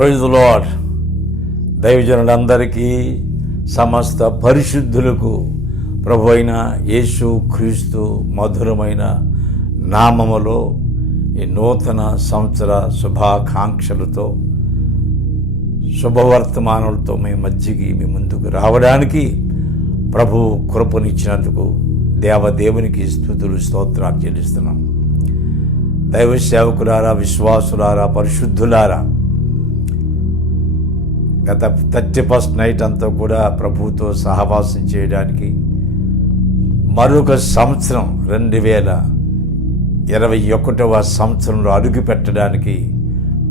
Praise the lord. దైవజనులందరికీ, సమస్త పరిశుద్ధులకు ప్రభు అయిన యేసు క్రీస్తు మధురమైన నామములో ఈ నూతన సంవత్సర శుభాకాంక్షలతో, శుభవర్తమానాలతో మీ మధ్యకి మీ ముందుకు రావడానికి ప్రభు కృపనిచ్చినందుకు దేవదేవునికి స్తుతులు స్తోత్రాలు చెల్లిస్తున్నాం. దైవ సేవకులారా, విశ్వాసులారా, పరిశుద్ధులారా, గత 31st నైట్ అంతా కూడా ప్రభువుతో సహవాసం చేయడానికి మరొక సంవత్సరం 2021వ సంవత్సరంలో అడుగు పెట్టడానికి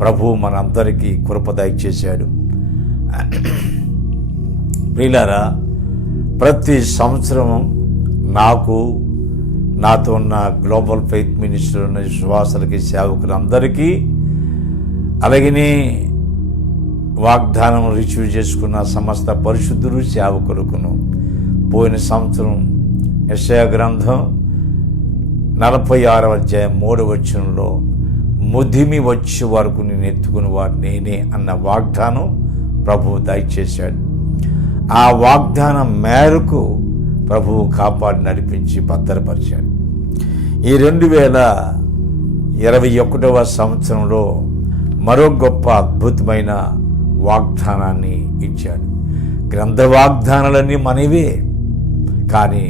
ప్రభువు మనందరికీ కృప దయచేశాడు. ప్రియులారా, ప్రతి సంవత్సరం నాతో ఉన్న గ్లోబల్ ఫెయిత్ మినిస్టర్ ఉన్న విశ్వాసులకి, సేవకులందరికీ, అలాగనే వాగ్దానం రిసీవ్ చేసుకున్న సమస్త పరిశుద్ధులు సేవకులకును పోయిన సంవత్సరం యెషయా గ్రంథం 46వ అధ్యాయం 3వ వచనంలో ముదిమి వచ్చే వరకు నేను ఎత్తుకుని వారు నేనే అన్న వాగ్దానం ప్రభువు దయచేశాడు. ఆ వాగ్దానం మేరకు ప్రభువు కాపాడి నడిపించి భద్రపరిచాడు. ఈ 2021వ సంవత్సరంలో మరో గొప్ప అద్భుతమైన వాగ్దానాన్ని ఇచ్చాడు. గ్రంథ వాగ్దానాలన్నీ మనవే, కానీ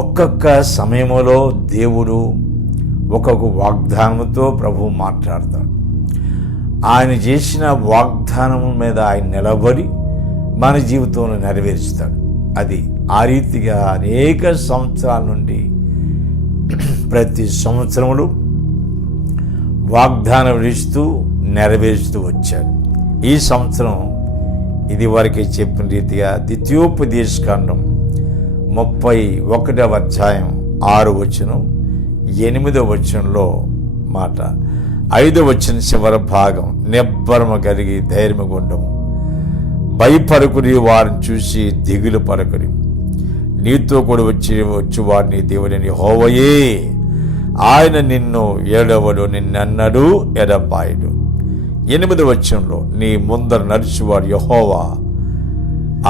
ఒక్కొక్క సమయంలో దేవుడు ఒక్కొక్క వాగ్దానంతో ప్రభువు మాట్లాడతాడు. ఆయన చేసిన వాగ్దానం మీద ఆయన నిలబడి మన జీవితంలో నెరవేరుస్తాడు. అది ఆ రీతిగా అనేక సంవత్సరాల నుండి ప్రతి సంవత్సరములు వాగ్దానం ఇస్తూ నెరవేరుస్తూ వచ్చాడు. ఈ సంవత్సరం ఇది వరకే చెప్పిన రీతిగా ద్వితీయోపదేశకాండం 31వ అధ్యాయం 6వ వచనం, 8వ వచనంలో మాట, 5వ వచనం చివరి భాగం, నిబ్బరమ కలిగి ధైర్యగుండము, భయపడకుడి, వారిని చూసి దిగులు పడకుడి, నీతో కూడా వచ్చి వారిని దేవుని యెహోవాయే, ఆయన నిన్ను ఏడవడు, నిన్నెన్నడూ ఎడబాయడు. 8వ వచనంలో, నీ ముందర నడిచేవాడు యెహోవా,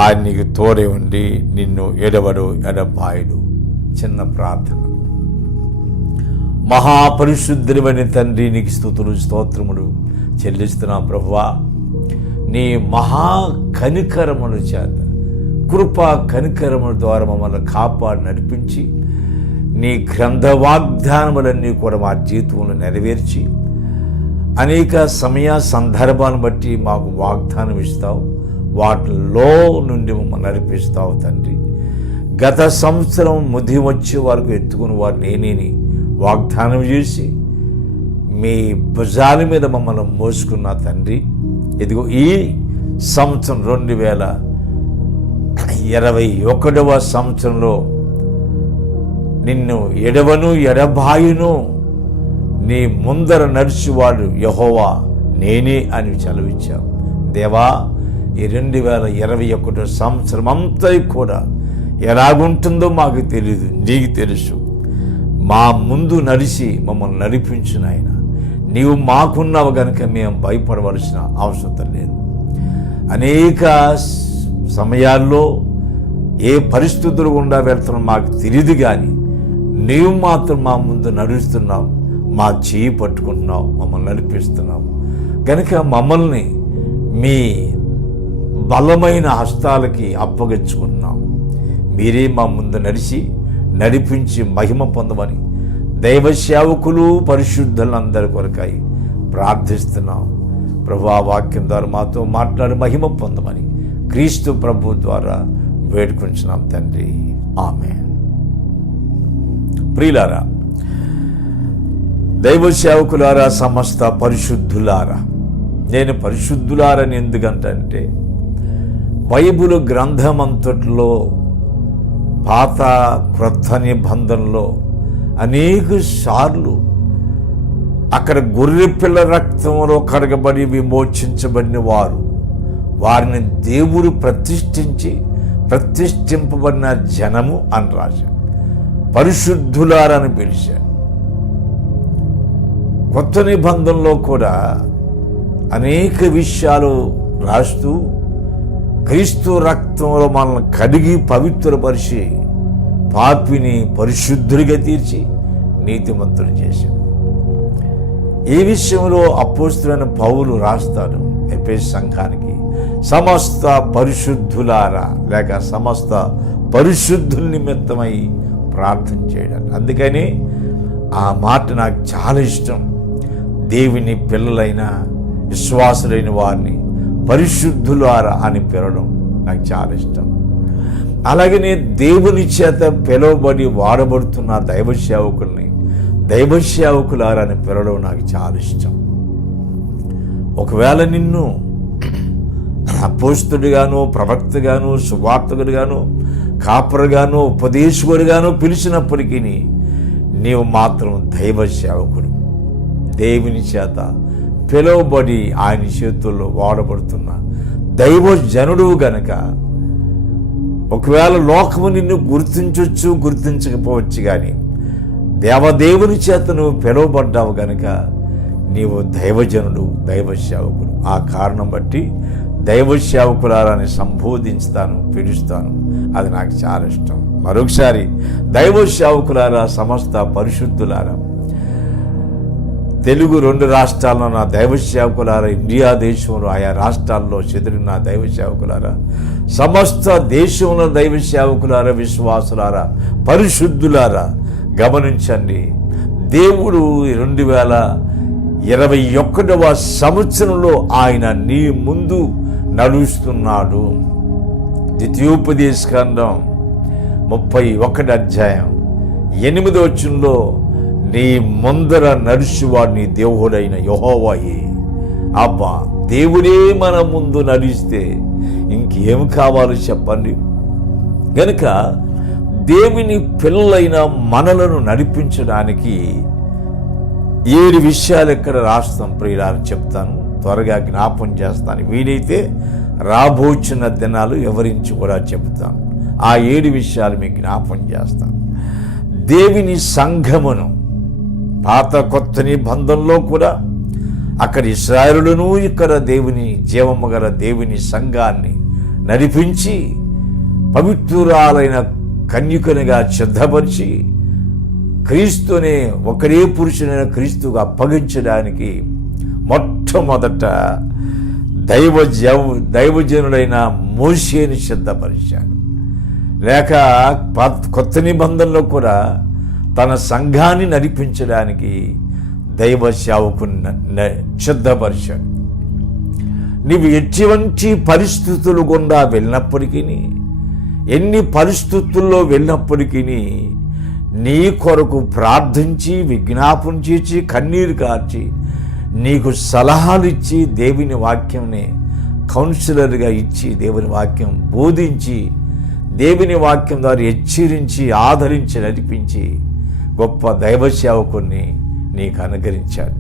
ఆయన నీకు తోడే ఉండి నిన్ను ఎడవడు, ఎడబాయడు. చిన్న ప్రార్థన. మహాపరిశుద్ధుడైన తండ్రి, నీకు స్తుతులు స్తోత్రములు చెల్లిస్తున్నాం ప్రభువా. నీ మహా కనికరముల చేత, కృపా కనికరముల ద్వారా మమ్మల్ని కాపాడి నడిపించి, నీ గ్రంథ వాగ్దానములన్నీ కూడా మా జీవితంలో నెరవేర్చి, అనేక సమయ సందర్భాలను బట్టి మాకు వాగ్దానం ఇస్తావు, వాటిలో నుండి మమ్మల్ని నడిపిస్తావు తండ్రి. గత సంవత్సరం ముది వచ్చే వరకు ఎత్తుకుని వారు నేనేని వాగ్దానం చేసి మీ భుజాల మీద మమ్మల్ని మోసుకున్న తండ్రి, ఇదిగో ఈ సంవత్సరం 2021వ సంవత్సరంలో నిన్ను ఎడవను ఎడబాయును, నీ ముందర నడిచేవాడు యెహోవా నేనే అని సెలవిచ్చావు. దేవా, ఈ 2021 సంవత్సరం అంతా కూడా ఎలాగుంటుందో మాకు తెలియదు, నీకు తెలుసు. మా ముందు నడిచి మమ్మల్ని నడిపించు నాయన. నీవు మాకున్నావు కనుక మేము భయపడవలసిన అవసరం లేదు. అనేక సమయాల్లో ఏ పరిస్థితులు గుండా వెళ్తున్నావు మాకు తెలియదు, కానీ నీవు మాత్రం మా ముందు నడుస్తున్నావు, మా చేయి పట్టుకుంటున్నావు, మమ్మల్ని నడిపిస్తున్నావు కనుక మమ్మల్ని మీ బలమైన హస్తాలకి అప్పగించుకుంటున్నాం. మీరే మా ముందు నడిపించి మహిమ పొందమని దైవ సేవకులు, పరిశుద్ధులందరి కొరకై ప్రార్థిస్తున్నాం. ప్రభు, ఆ వాక్యం ద్వారా మాతో మాట్లాడి మహిమ పొందమని క్రీస్తు ప్రభు ద్వారా వేడుకుంటున్నాం తండ్రి. ఆమేన్. ప్రియులారా, దైవ సేవకులారా, సమస్త పరిశుద్ధులారా, నేను పరిశుద్ధులారని ఎందుకంటే బైబిల్ గ్రంథమంతట్లో పాత క్రొత్త నిబంధనలో అనేక సార్లు అక్కడ గొర్రె పిల్ల రక్తంలో కడగబడి విమోచించబడిన వారిని దేవుడు ప్రతిష్ఠింపబడిన జనము అని రాశాడు. పరిశుద్ధులారని పిలిచాడు. కొత్త నిబంధనలో కూడా అనేక విషయాలు రాస్తూ క్రీస్తు రక్తంలో మనల్ని కడిగి పవిత్రపరిచి పాపిని పరిశుద్ధుడిగా తీర్చి నీతిమంతుడు చేశాడు. ఈ విషయంలో అపోస్తులైన పౌలు రాస్తాడు ఎఫెసు సంఘానికి, సమస్త పరిశుద్ధులారా లేక సమస్త పరిశుద్ధుల నిమిత్తమై ప్రార్థన చేయడానికి. అందుకని ఆ మాట నాకు చాలా ఇష్టం. దేవుని పిల్లలైన విశ్వాసులైన వారిని పరిశుద్ధులారా అని పిలవడం నాకు చాలా ఇష్టం. అలాగనే దేవుని చేత పిలువబడి వాడబడుతున్న దైవ సేవకుల్ని దైవ సేవకులారా అని పిలవడం నాకు చాలా ఇష్టం. ఒకవేళ నిన్ను అపోస్తుడిగాను, ప్రవక్తగాను, సువార్తకుడిగాను, కాపరుగాను, ఉపదేశకుడిగాను పిలిచినప్పటికీ నీవు మాత్రం దైవ సేవకుడు, దేవుని చేత పిలువబడి ఆయన చేతుల్లో వాడబడుతున్న దైవ జనుడు గనక ఒకవేళ లోకము నిన్ను గుర్తించవచ్చు, గుర్తించకపోవచ్చు, కానీ దేవదేవుని చేత నువ్వు పిలువబడ్డావు గనక నీవు దైవజనుడు, దైవ సేవకుడు. ఆ కారణం బట్టి దైవ సేవకులారని సంబోధిస్తాను, పిలుస్తాను. అది నాకు చాలా ఇష్టం. మరొకసారి దైవ సేవకులారా, సమస్త పరిశుద్ధులారా, తెలుగు 2 రాష్ట్రాల్లో నా దైవ సేవకులారా, ఇండియా దేశంలో ఆయా రాష్ట్రాల్లో చెదిరిన దైవ సేవకులారా, సమస్త దేశంలో దైవ సేవకులారా, విశ్వాసులారా, పరిశుద్ధులారా, గమనించండి. దేవుడు 2021వ సంవత్సరంలో ఆయన నీ ముందు నడుస్తున్నాడు. ద్వితీయోపదేశకాండం 31 అధ్యాయం 8వ వచనంలో నీ ముందర నడుచువాడు నీ దేవుడైన యెహోవాయే. అబ్బా, దేవుడే మన ముందు నడిస్తే ఇంకేం కావాలో చెప్పండి. గనుక దేవుని పిల్లలైన మనలను నడిపించడానికి 7 విషయాలు ఇక్కడ రాస్తాం ప్రియులారా. చెప్తాను, త్వరగా జ్ఞాపం చేస్తాను. వీలైతే రాబోచున్న దినాలు వివరించి కూడా చెప్తాను. ఆ 7 విషయాలు మీకు జ్ఞాపం చేస్తాను. దేవుని సంఘమును పాత కొత్త నిబంధనలో కూడా అక్కడ ఇశ్రాయేలును, ఇక్కడ దేవుని జీవము గల దేవుని సంఘాన్ని నడిపించి పవిత్రురాలైన కన్యకనిగా సిద్ధపరిచి క్రీస్తునే ఒకరే పురుషునైన క్రీస్తుగా అప్పగించడానికి మొట్టమొదట దైవజనుడైన మోషేని సిద్ధపరిచాడు. లేక కొత్త నిబంధనలో కూడా తన సంఘాన్ని నడిపించడానికి దైవ సేవకుని సిద్ధపరిచాడు. నీవు ఎటువంటి పరిస్థితులు గుండా వెళ్ళినప్పటికీ, ఎన్ని పరిస్థితుల్లో వెళ్ళినప్పటికీ నీ కొరకు ప్రార్థించి, విజ్ఞాపన చేసి, కన్నీరు కార్చి, నీకు సలహాలు ఇచ్చి, దేవుని వాక్యంని కౌన్సిలర్గా ఇచ్చి, దేవుని వాక్యం బోధించి, దేవుని వాక్యం ద్వారా హెచ్చరించి, ఆదరించి, నడిపించి గొప్ప దైవ సేవకుని నీకు అనుగ్రహించాడు.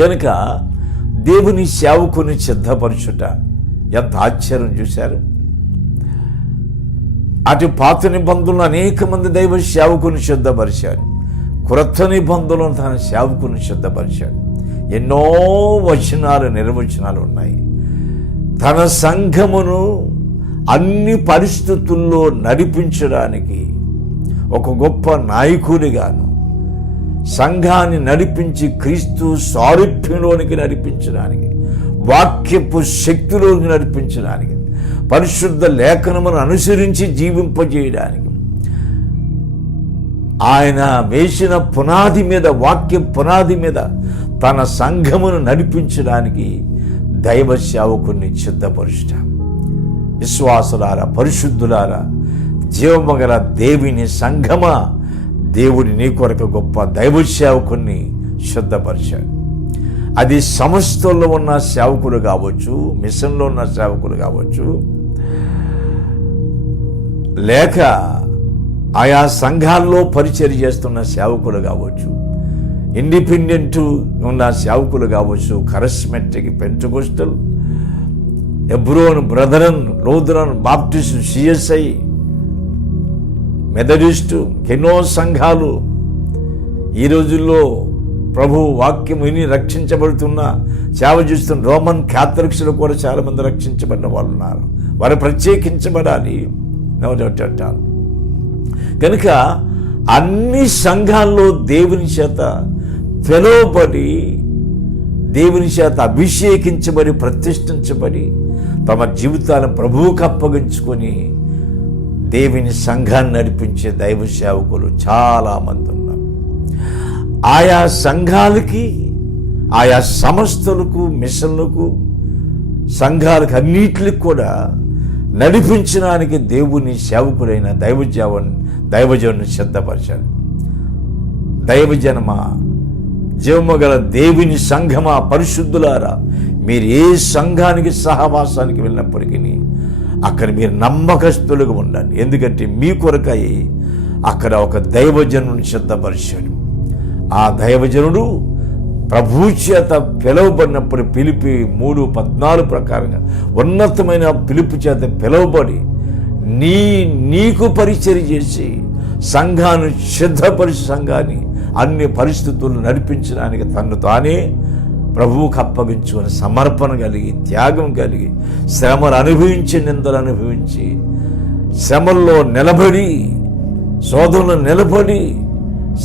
గనుక దేవుని సేవకుని సిద్ధపరచుట ఎంత ఆశ్చర్యం చూశారు. అటు పాత నిబంధనలు అనేక మంది దైవ సేవకుని సిద్ధపరిచాడు. క్రొత్త నిబంధనలు తన సేవకుని సిద్ధపరిచాడు. ఎన్నో వచనాలు, నిర్వచనాలు ఉన్నాయి. తన సంఘమును అన్ని పరిస్థితుల్లో నడిపించడానికి ఒక గొప్ప నాయకుడిగాను, సంఘాన్ని నడిపించి క్రీస్తు సారూప్యంలోనికి నడిపించడానికి, వాక్యపు శక్తిలోకి నడిపించడానికి, పరిశుద్ధ లేఖనమును అనుసరించి జీవింపజేయడానికి, ఆయన వేసిన పునాది మీద, వాక్య పునాది మీద తన సంఘమును నడిపించడానికి దైవ సేవకుని సిద్ధపరుచుట. విశ్వాసులారా, పరిశుద్ధులారా, జీవమగల దేవుని సంఘమా, దేవుడి నీ కొరకు గొప్ప దైవ సేవకుని సిద్ధపరిచాడు. అది సంస్థల్లో ఉన్న సేవకులు కావచ్చు, మిషన్లో ఉన్న సేవకులు కావచ్చు, లేక ఆయా సంఘాల్లో పరిచర్య చేస్తున్న సేవకులు కావచ్చు, ఇండిపెండెంట్ ఉన్న సేవకులు కావచ్చు, charismatic, Pentecostal, Hebron, Brethren, Lutheran, Baptist, CSI, Methodist, ఎన్నో సంఘాలు ఈ రోజుల్లో ప్రభు వాక్యం విని రక్షించబడుతున్న సేవ చేస్తున్న రోమన్ క్యాథలిక్స్లో కూడా చాలామంది రక్షించబడిన వాళ్ళు ఉన్నారు. వారు ప్రత్యేకించబడాలి అంటారు. కనుక అన్ని సంఘాల్లో దేవుని చేత పిలువబడి, దేవుని చేత అభిషేకించబడి, ప్రతిష్ఠించబడి తమ జీవితాలను ప్రభువుకు అప్పగించుకొని దేవుని సంఘాన్ని నడిపించే దైవ సేవకులు చాలామంది ఉన్నారు. ఆయా సంఘాలకి, ఆయా సంస్థలకు, మిషన్లకు, సంఘాలకు అన్నిటికి కూడా నడిపించడానికి దేవుని సేవకుడైన దైవజనుని సిద్ధపరిచాడు. దైవజనమా, జీవము గల దేవుని సంఘమా, పరిశుద్ధులారా, మీరు ఏ సంఘానికి సహవాసానికి వెళ్ళినప్పటికీ అక్కడ మీరు నమ్మకస్తులుగా ఉండండి. ఎందుకంటే మీ కొరకై అక్కడ ఒక దైవజనుని సిద్ధపరిచాడు. ఆ దైవజనుడు ప్రభు చేత పిలువబడినప్పుడు పిలిపి 3:14 ప్రకారంగా ఉన్నతమైన పిలుపు చేత పిలువబడి నీకు పరిచర్య చేసి సంఘాన్ని సిద్ధపరిచి సంఘాన్ని అన్ని పరిస్థితులను నడిపించడానికి తను తానే ప్రభువుకు అప్పగించుకొని సమర్పణ కలిగి, త్యాగం కలిగి, శ్రమలు అనుభవించి, నిందలు అనుభవించి, శ్రమల్లో నిలబడి, శోధనలో నిలబడి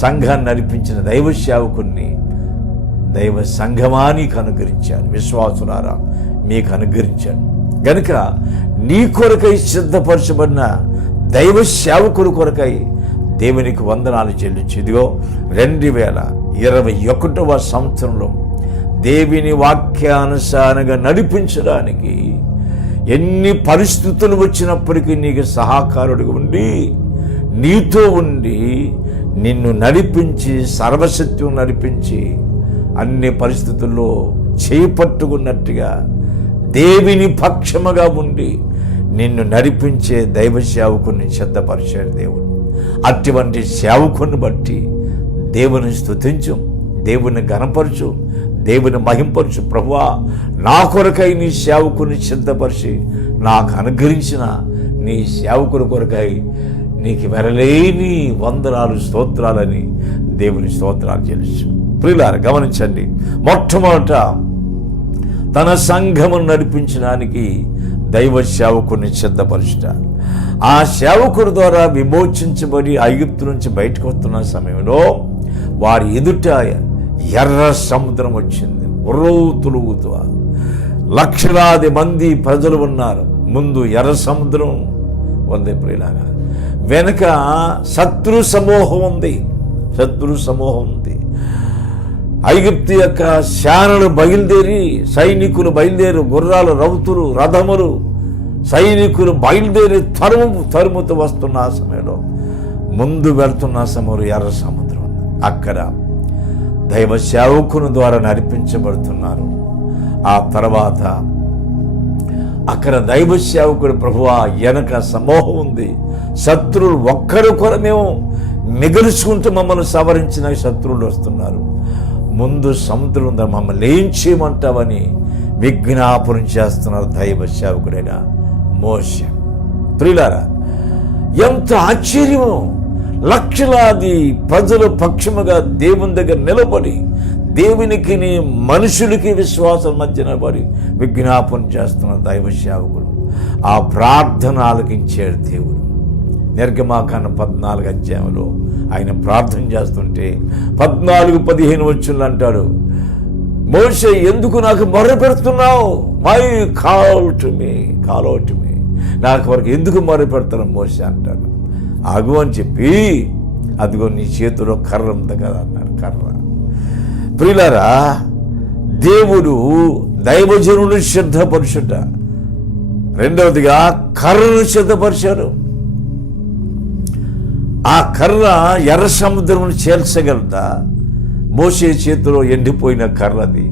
సంఘాన్ని నడిపించిన దైవ సేవకుణ్ణి దైవ సంఘమానికి అనుగ్రహించాను. విశ్వాసులారా, మీకు అనుగ్రహించాను. కనుక నీ కొరకై సిద్ధపరచబడిన దైవ సేవకుడి కొరకై దేవునికి వందనాలు చెల్లించి, ఇదిగో 2021వ సంవత్సరంలో దేవుని వాక్యానుసారంగా నడిపించడానికి ఎన్ని పరిస్థితులు వచ్చినప్పటికీ నీకు సహకారుడిగా ఉండి, నీతో ఉండి, నిన్ను నడిపించి, సర్వశక్తిని నడిపించి, అన్ని పరిస్థితుల్లో చేపట్టుకున్నట్టుగా దేవుని పక్షముగా ఉండి నిన్ను నడిపించే దైవ సేవకుని సిద్ధపరిచాడు దేవుడు. అటువంటి సేవకుని బట్టి దేవుని స్తుతించు, దేవుని ఘనపరచు, దేవుని మహింపరచు. ప్రభువా, నా కొరకై నీ సేవకుని సిద్ధపరిచి నాకు అనుగ్రహించిన నీ సేవకుని కొరకై నీకు వెరలేని వందనాలు, స్తోత్రాలని దేవుని స్తోత్రాలు చెల్లించు. ప్రియులారా, గమనించండి. మొట్టమొదట తన సంఘమును నడిపించడానికి దైవ సేవకుని సిద్ధపరచుట. ఆ సేవకుడి ద్వారా విమోచించబడి ఐగుప్తు నుంచి బయటకు వస్తున్న సమయంలో వారి ఎదుట ఎర్ర సముద్రం వచ్చింది. ఉర్రూతులుగుతూ లక్షలాది మంది ప్రజలు ఉన్నారు. ముందు ఎర్ర సముద్రం ఉంది ప్రియులారా, వెనక శత్రు సమూహం ఉంది. ఐగుప్తు యొక్క సేనలు బయలుదేరి, సైనికులు బయలుదేరి, గుర్రాలు, రౌతులు, రథములు, సైనికులు బయలుదేరి తరుముతూ వస్తున్న సమయంలో ముందు వెళ్తున్న సమయంలో ఎర్ర సముద్రం ఉంది. అక్కడ దైవ సేవకుని ద్వారా నడిపించబడుతున్నారు. ఆ తర్వాత అక్కడ దైవ సేవకుడు ప్రభువా వెనక సమూహం ఉంది. శత్రువులు ఒక్కరు కూడా మేము మిగులుచుకుంటూ మమ్మల్ని సవరించిన శత్రువులు వస్తున్నారు. ముందు సముద్రం ఉందా, మమ్మల్ని ఏం చేయమంటావని విజ్ఞాపన చేస్తున్నారు దైవ సేవకుడైన మోషే. ప్రియులారా, ఎంత ఆశ్చర్యము! లక్షలాది ప్రజల పక్షముగా దేవుని దగ్గర నిలబడి దేవునికి మనుషులకి విశ్వాసం మధ్య నిలబడి విజ్ఞాపన చేస్తున్న దైవ సేవకుడు ఆ ప్రార్థన ఆలకించాడు దేవుడు. నిర్గమాకాండ 14 అధ్యాయంలో ఆయన ప్రార్థన చేస్తుంటే 14-15 వచనాలు అంటాడు, మోషే, ఎందుకు నాకు మొర్ర పెడుతున్నావు? వై కాల్ టు మీ, నాకు వరకు ఎందుకు మొర్ర పెడుతున్నావు మోషే అంటాడు. ఆగు అని చెప్పి, అదిగో నీ చేతిలో కర్ర ఉంది కదా అన్నాడు. కర్ర. ప్రియులారా, దేవుడు దైవజనుడు సిద్ధపరుచుట, రెండవదిగా కర్రను సిద్ధపరిచాడు. ఆ కర్ర ఎర్ర సముద్రమును చేల్చగలదా? మోషే చేతిలో ఎండిపోయిన కర్రది,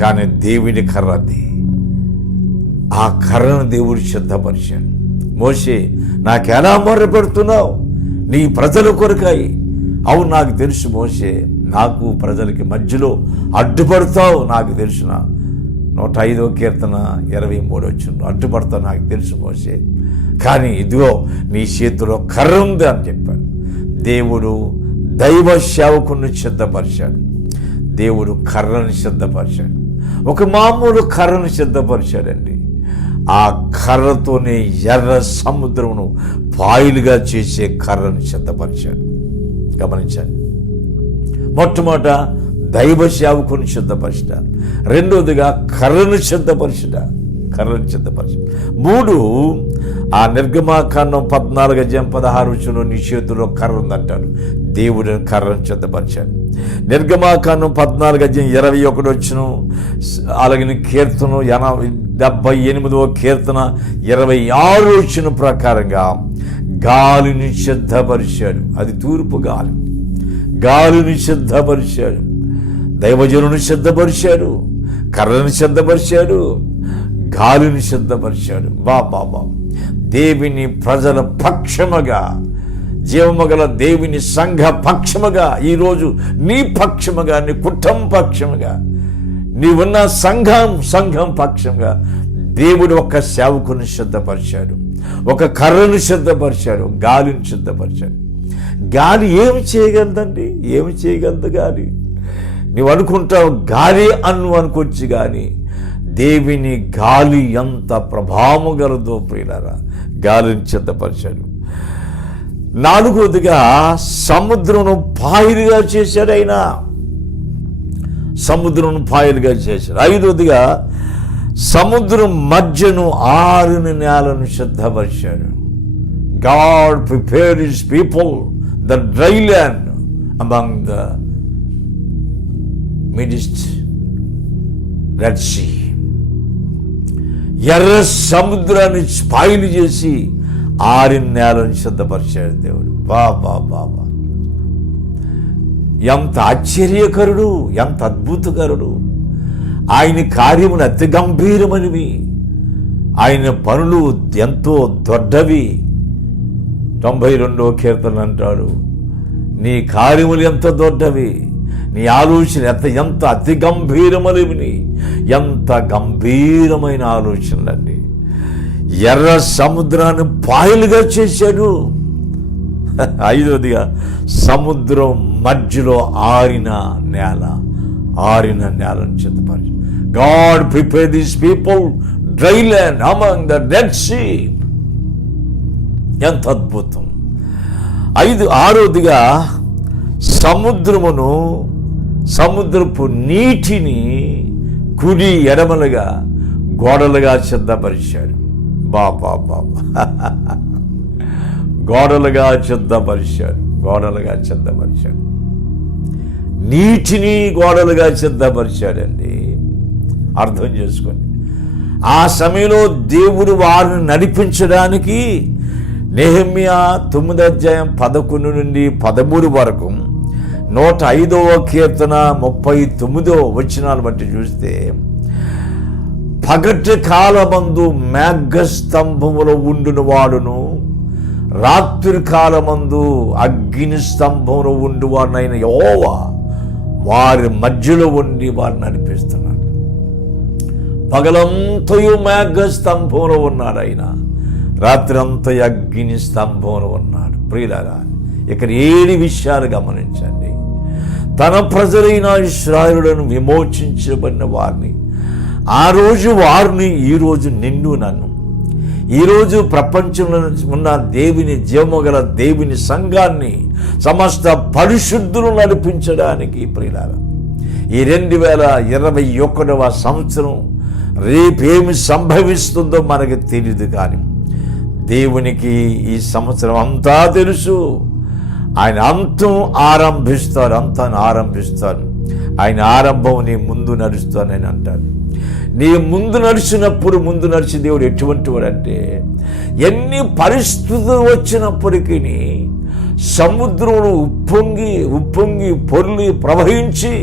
కానీ దేవుని కర్రది. ఆ కర్రను దేవుడు సిద్ధపరిచాడు. మోషే, నాకెలా మొర్ర పెడుతున్నావు? నీ ప్రజల కొరకాయి. అవును, నాకు తెలుసు మోషే, నాకు ప్రజలకి మధ్యలో అడ్డుపడతావు, నాకు తెలుసున. 105వ కీర్తన 23 వచనం, అడ్డుపడతావు నాకు తెలుసు మోషే, కానీ ఇదిగో నీ చేతిలో కర్ర ఉంది అని చెప్పాడు. దేవుడు దైవ సేవకుని సిద్ధపరిచాడు. దేవుడు కర్రను సిద్ధపరిచాడు. ఒక మామూలు కర్రను సిద్ధపరిచాడండి. ఆ కర్రతోనే ఎర్ర సముద్రమును పాయలుగా చేసే కర్రను సిద్ధపరిచాడు. గమనించండి, మొట్టమొదట దైవ సేవకుని సిద్ధపరిచాడు, రెండోదిగా కర్రను సిద్ధపరిచాడు. 3 ఆ నిర్గమాకాండం 14:16 నీ చేతిలో కర్ర ఉందంటాడు. దేవుడు కర్రను సిద్ధపరిచాడు. నిర్గమాకాండం 14:21 అలాగే కీర్తన 78వ కీర్తన 26 ప్రకారంగా గాలిని సిద్ధపరిచాడు. అది తూర్పు గాలిని సిద్ధపరిచాడు. దైవజనుని సిద్ధపరిచాడు, కర్రను సిద్ధపరిచాడు, గాలిని సిద్ధపరిచాడు. బాబా దేవుని ప్రజల పక్షముగా, జీవమగల దేవుని సంఘ పక్షముగా, ఈరోజు నీ పక్షముగా, నీ కుటుంబ పక్షముగా, నీవున్న సంఘం పక్షంగా దేవుడు ఒక సేవకుని సిద్ధపరిచాడు, ఒక కర్రను సిద్ధపరిచాడు, గాలిని సిద్ధపరిచాడు. గాలి ఏమి చేయగలదండి? ఏమి చేయగలదు గాలి? నువ్వు అనుకుంటావు గాలి అనుకొచ్చి, కానీ దేవుని గాలి ఎంత ప్రభావం గలదో ప్రియులారా. గాలిని సిద్ధపరిచాడు. 4వదిగా సముద్రమును పాయలుగా చేశాడు. సముద్రమును పాయలుగా చేశాడు. 5వదిగా సముద్రం మధ్యను ఆరిన నేలను సిద్ధపరిచాడు. God prepared his people the dry land among the midst Red Sea. ఎర్ర సముద్రాన్ని పాయలు చేసి ఆరిన నేలను సిద్ధపరిచాడు దేవుడు. బాబా ఎంత ఆశ్చర్యకరుడు, ఎంత అద్భుతకరుడు. ఆయన కార్యములు అతి గంభీరమైనవి, ఆయన పనులు ఎంతో దొడ్డవి. 92వ కీర్తన అంటాడు, నీ కార్యములు ఎంత దొడ్డవి, నీ ఆలోచన ఎంత అతి గంభీరమైనవి. ఎంత గంభీరమైన ఆలోచనలండి. ఎర్ర సముద్రాన్ని పాయలుగా చేశాడు. 5వదిగా సముద్రం మధ్యలో ఆరిన నేలను సిద్ధపరిచాడు. God prepared these people dry land among the Red Sea. ఎంత అద్భుతం. 6వదిగా సముద్రపు నీటిని కుడి ఎడమలుగా గోడలుగా సిద్ధపరిచాడు. బాబా గోడలుగా సిద్ధపరిచాడు. నీటిని గోడలుగా సిద్ధపరిచాడండి. అర్థం చేసుకోండి. ఆ సమయంలో దేవుడు వారిని నడిపించడానికి నెహెమ్యా 9:11 నుండి 13 వరకు 105వ కీర్తన 39వ బట్టి చూస్తే, పగటి కాలమందు మేఘస్తంభములో ఉండును వాడును, రాత్రి కాలమందు అగ్ని స్తంభంలో ఉండువాడినైన యెహోవా వారి మధ్యలో ఉండి వారిని నడిపిస్తున్నాడు. పగలంతయు మేఘస్తంభంలో ఉన్నాడు ఆయన, రాత్రి అంతా అగ్ని స్తంభంలో ఉన్నాడు. ప్రియులారా, ఇక్కడ 7 విషయాలు గమనించండి. తన ప్రజలైన ఇశ్రాయేలులను విమోచించబడిన వారిని, ఆ రోజు వారిని, ఈరోజు నిన్ను నన్ను, ఈరోజు ప్రపంచంలో ఉన్న దేవుని జీవముగల దేవుని సంఘాన్ని సమస్త పరిశుద్ధులు నడిపించడానికి ప్రియులారా, ఈ 2021వ సంవత్సరం రేపేమి సంభవిస్తుందో మనకు తెలియదు, కానీ దేవునికి ఈ సంవత్సరం అంతా తెలుసు. ఆయన అంతాన్ని ఆరంభిస్తాను. ఆయన ఆరంభం నీ ముందు నడుస్తానని అంటాడు. నీ ముందు నడిచి దేవుడు ఎటువంటి వాడంటే, ఎన్ని పరిస్థితులు వచ్చినప్పటికీ సముద్రంలో ఉప్పొంగి పొర్లి ప్రవహించి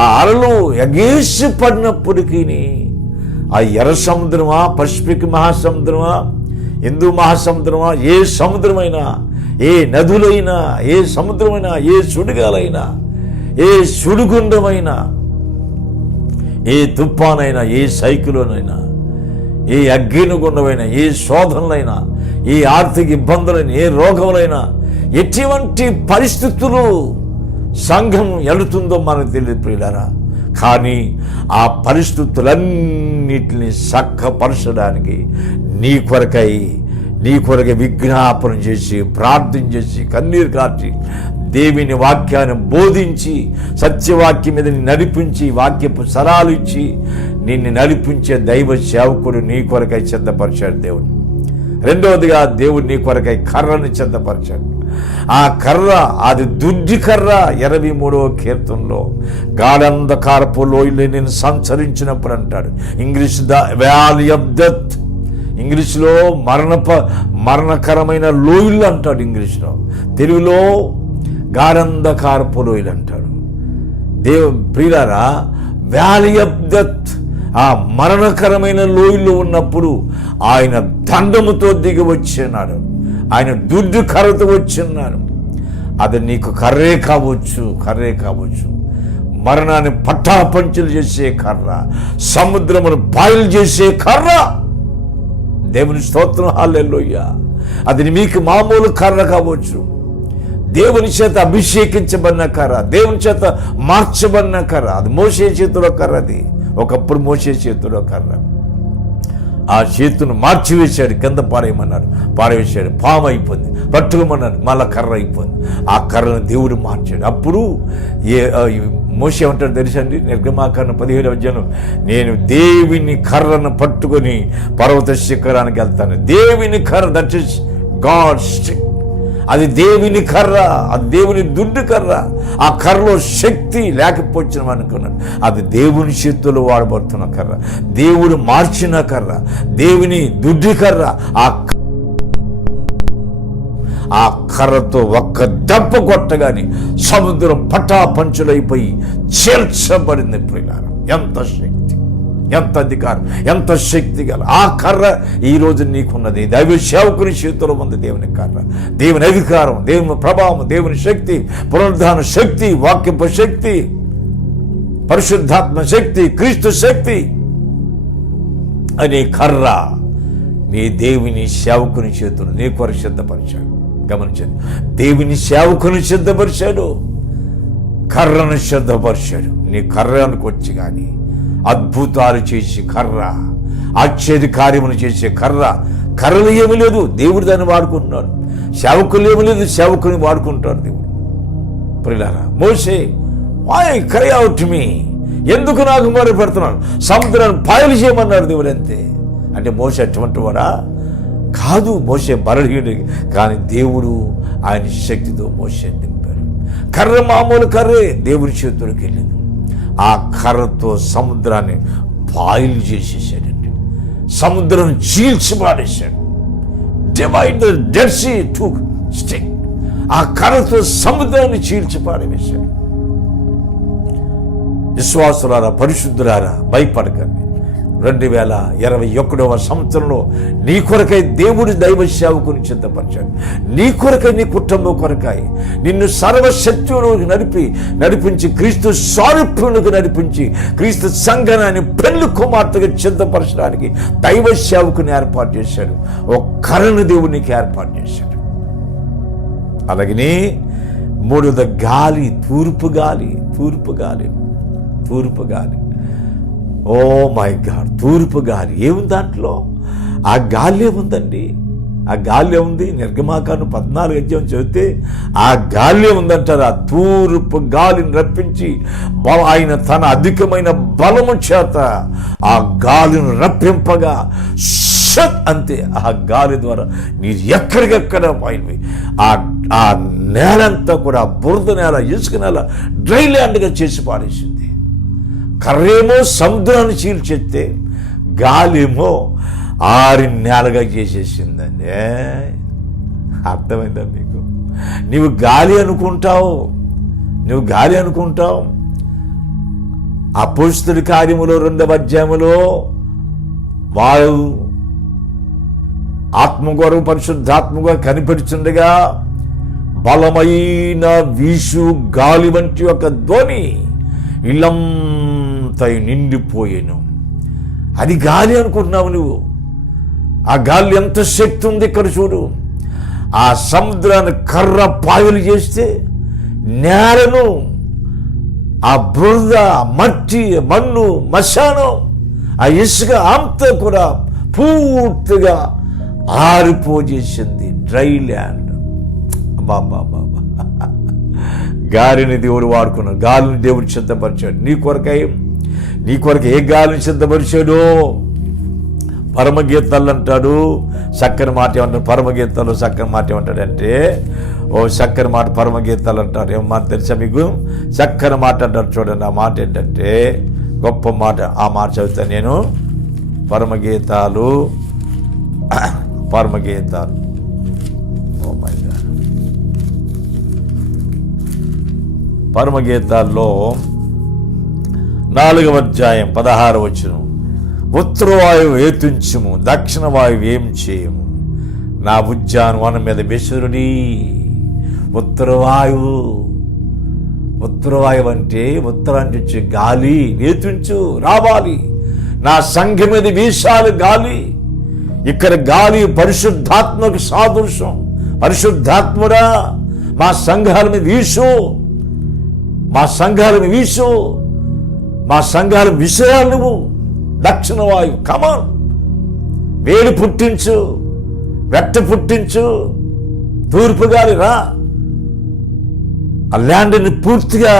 ఆ అలలు ఎగేసి పడినప్పటికీ, ఆ ఎర్ర సముద్రమా, పసిఫిక్ మహాసముద్రమా, హిందూ మహాసముద్రమా, ఏ సముద్రమైనా, ఏ నదులైనా, ఏ సముద్రమైనా, ఏ సుడిగాలైనా, ఏ సుడిగుండమైనా, ఏ తుఫానైనా, ఏ సైకిలోనైనా, ఏ అగ్నిగుండమైనా, ఏ శోధనలైనా, ఏ ఆర్థిక ఇబ్బందులైనా, ఏ రోగములైనా, ఎటువంటి పరిస్థితులు సంఘం వెళుతుందో మనకు తెలియదు ప్రియులారా. కానీ ఆ పరిస్థితులన్నిటిని చక్కపరచడానికి నీ కొరకై విజ్ఞాపన చేసి, ప్రార్థన చేసి, కన్నీరు కార్చి, దేవుని వాక్యాన్ని బోధించి, సత్యవాక్యం మీద నడిపించి, వాక్యపు సలహాలు ఇచ్చి నిన్ను నడిపించే దైవ సేవకుడు నీ కొరకై సిద్ధపరిచాడు దేవుడు. రెండవదిగా దేవుడు నీ కొరకై కర్రను సిద్ధపరిచాడు. ఆ కర్ర అది దుడ్డి కర్ర. 23వ కీర్తనలో గాఢంధకారపు లోయలో నేను సంచరించినప్పుడు అంటాడు. English the valley of death, ఇంగ్లీష్లో మరణకరమైన లోయలు అంటాడు ఇంగ్లీష్లో. తెలుగులో గాఢంధకారపు లోయలు అంటాడు. ప్రియులారా, వ్యాలీ ఆఫ్ డెత్, ఆ మరణకరమైన లోయల్లో ఉన్నప్పుడు ఆయన దండముతో దిగి వచ్చినాడు. ఆయన దుడ్డు కర్రతో వచ్చిన్నాడు. అది నీకు కర్రే కావచ్చు. మరణాన్ని పట్టాపంచులు చేసే కర్ర, సముద్రమును పాయలు చేసే కర్ర. దేవుని స్తోత్రం, హల్లెలూయా. అది మీకు మామూలు కర్ర కావచ్చు. దేవుని చేత అభిషేకించబడిన కర్ర, దేవుని చేత మార్చబడిన కర్ర. అది మోసే చేతిలో కర్ర. అది ఒకప్పుడు మోసే చేతిలో కర్ర. ఆ చేతును మార్చివేశాడు, కింద పారవేశాడు, పాము అయిపోయింది. పట్టుకోమన్నాడు, మళ్ళా కర్ర అయిపోయింది. ఆ కర్రను దేవుడు మార్చాడు. అప్పుడు మోషే ఏమంటాడు తెలుసండి, నిర్గమాకాండం 17వ అధ్యాయం, నేను దేవుని కర్రను పట్టుకొని పర్వత శిఖరానికి వెళ్తాను. దేవుని కర్ర, దట్ ఇస్ గాడ్ స్టిక్. అది దేవుని కర్ర, అది దేవుని దుడ్డు కర్ర. ఆ కర్రలో శక్తి లేకపోవచ్చు అనుకున్నాడు. అది దేవుని చేతుల్లో వాడబడుతున్న కర్ర, దేవుడు మార్చిన కర్ర, దేవుని దుడ్డు కర్ర. ఆ కర్రతో ఒక్క దెబ్బ కొట్టగానే సముద్రం పటాపంచులైపోయి చేర్చబడింది. ప్రియులారా, ఎంత శక్తి, ఎంత అధికారం, ఎంత శక్తి గల ఆ కర్ర ఈరోజు నీకున్నది. దైవ సేవకుని చేతిలో ఉంది దేవుని కర్ర, దేవుని అధికారం, దేవుని ప్రభావం, దేవుని శక్తి, పునరుద్ధాన శక్తి, వాక్యపు శక్తి, పరిశుద్ధాత్మ శక్తి, క్రీస్తు శక్తి అనే కర్ర నీ దేవుని సేవకుని చేతులు నీ కొరకు సిద్ధపరిచాడు. గమనించండి, దేవుని సేవకుని సిద్ధపరిచాడు, కర్రను సిద్ధపరిచాడు. నీ కర్రనికి వచ్చి కానీ అద్భుతాలు చేసి కర్ర, ఆశ్చర్య కార్యములు చేసే కర్ర. కర్రలు ఏమీ లేదు, దేవుడు దాన్ని వాడుకుంటున్నాడు. సేవకులు ఏమీ లేదు, సేవకుని వాడుకుంటాడు దేవుడు. ప్రియులారా, మోషే, వై క్రై అవుట్ మీ, ఎందుకు నాకు మొర పెడుతున్నాడు? సముద్రాన్ని పాయలు చేయమన్నాడు దేవుడు. అంతే. అంటే మోషే అటువంటి వాడా? కాదు, మోషే బలహీనుడు. కానీ దేవుడు ఆయన శక్తితో మోషే నింపాడు. కర్ర మామూలు కర్రే దేవుని చేతులకు వెళ్ళింది. ఆ కర్రతో సముద్రాన్ని పాయలు చేసేసాడండి. సముద్రం చీల్చి పాడేశాడు. Divide the Dead Sea to stick. ఆ కర్రతో సముద్రాన్ని చీల్చి పాడవేశాడు. విశ్వాసులారా, పరిశుద్ధులారా, భయపడకండి. 2021వ సంవత్సరంలో నీ కొరకై దేవుడి దైవ సేవకుని సిద్ధపరిచాడు. నీ కొరకై, నీ కుటుంబం కొరకై నిన్ను సర్వశక్తులకు నడిపించి క్రీస్తు స్వరూపునికి నడిపించి క్రీస్తు సంఘాన్ని పెళ్లి కుమార్తెగా సిద్ధపరచడానికి దైవ సేవకుని ఏర్పాటు చేశాడు. ఒక కర్రను దేవుడు నీకు ఏర్పాటు చేశాడు. అలాగనే మూడోది గాలి, తూర్పు గాలి. ఓ మై గాడ్, తూర్పు గాలి ఏముంది దాంట్లో? ఆ గాలి ఏముందండి? ఆ గాలి ఉంది. నిర్గమాకాండం 14వ అధ్యాయం చదివితే ఆ గాలి ఉందంటారు. ఆ తూర్పు గాలిని రప్పించి ఆయన తన అధికమైన బలము చేత ఆ గాలిని రప్పింపగా అంతే, ఆ గాలి ద్వారా మీరు ఎక్కడికెక్కడ పోయినవి. ఆ నేలంతా కూడా బురద నేల, ఇసుక నేల, డ్రై ల్యాండ్గా చేసి పారేసింది. కర్రేమో సముద్రాన్ని చీల్చెత్తే, గాలేమో నేలగా చేసేసిందండి. అర్థమైందా మీకు? నువ్వు గాలి అనుకుంటావు. అపోస్తలుల కార్యములో 2వ అధ్యాయములో వారు ఆత్మగౌరవ పరిశుద్ధాత్మగా కనిపెడుతుండగా బలమైన వీసు గాలి వంటి ఒక ధ్వని ఇల్లంతా నిండిపోయాను. అది గాలి అనుకుంటున్నావు నువ్వు. ఆ గాలి ఎంత శక్తి ఉంది ఇక్కడ చూడు. ఆ సముద్రాన్ని కర్ర పాయలు చేస్తే నేలను, ఆ బురద, మట్టి, మన్ను, మశానం, ఆ ఇసుక అంతా కూడా పూర్తిగా ఆరిపోజేసింది. Dry land. బాబా గాలిని దేవుడు వాడుకున్నాడు. గాలిని దేవుడు సిద్ధపరిచాడు. నీ కొరకు ఏ గాలిని సిద్ధపరిచాడో పరమగీతాలు అంటాడు. చక్కని మాట ఏమంటాడు? పరమగీతాలు చక్కని మాట ఏమంటాడంటే, చక్కని మాట పరమగీతాలు అంటారు. ఏమన్నా తెలుసా మీకు? చక్కని మాట అంటారు. చూడండి, ఆ మాట ఏంటంటే గొప్ప మాట. ఆ మాట చదువుతాను నేను. పరమగీతాలు పరమగీతాల్లో 4వ అధ్యాయం 16వ వచనం. ఉత్తరవాయువు ఏతుంచుము, దక్షిణ వాయువు ఏం చేయము, నా ఉద్యానవనం మీద బెసురుడి. ఉత్తరవాయువు అంటే ఉత్తరానికి వచ్చే గాలి వేతుంచు రావాలి. నా సంఘం మీద వీశాలి గాలి. ఇక్కడ గాలి పరిశుద్ధాత్మకు సాదృశ్యం. పరిశుద్ధాత్ముడా, మా సంఘాల మీద వీసు, మా సంఘాల విషయాలు నువ్వు. దక్షిణ వాయువు కమాన్, వేడి పుట్టించు, వెట్ట పుట్టించు. తూర్పు గాలి రా, ఆ ల్యాండ్ని పూర్తిగా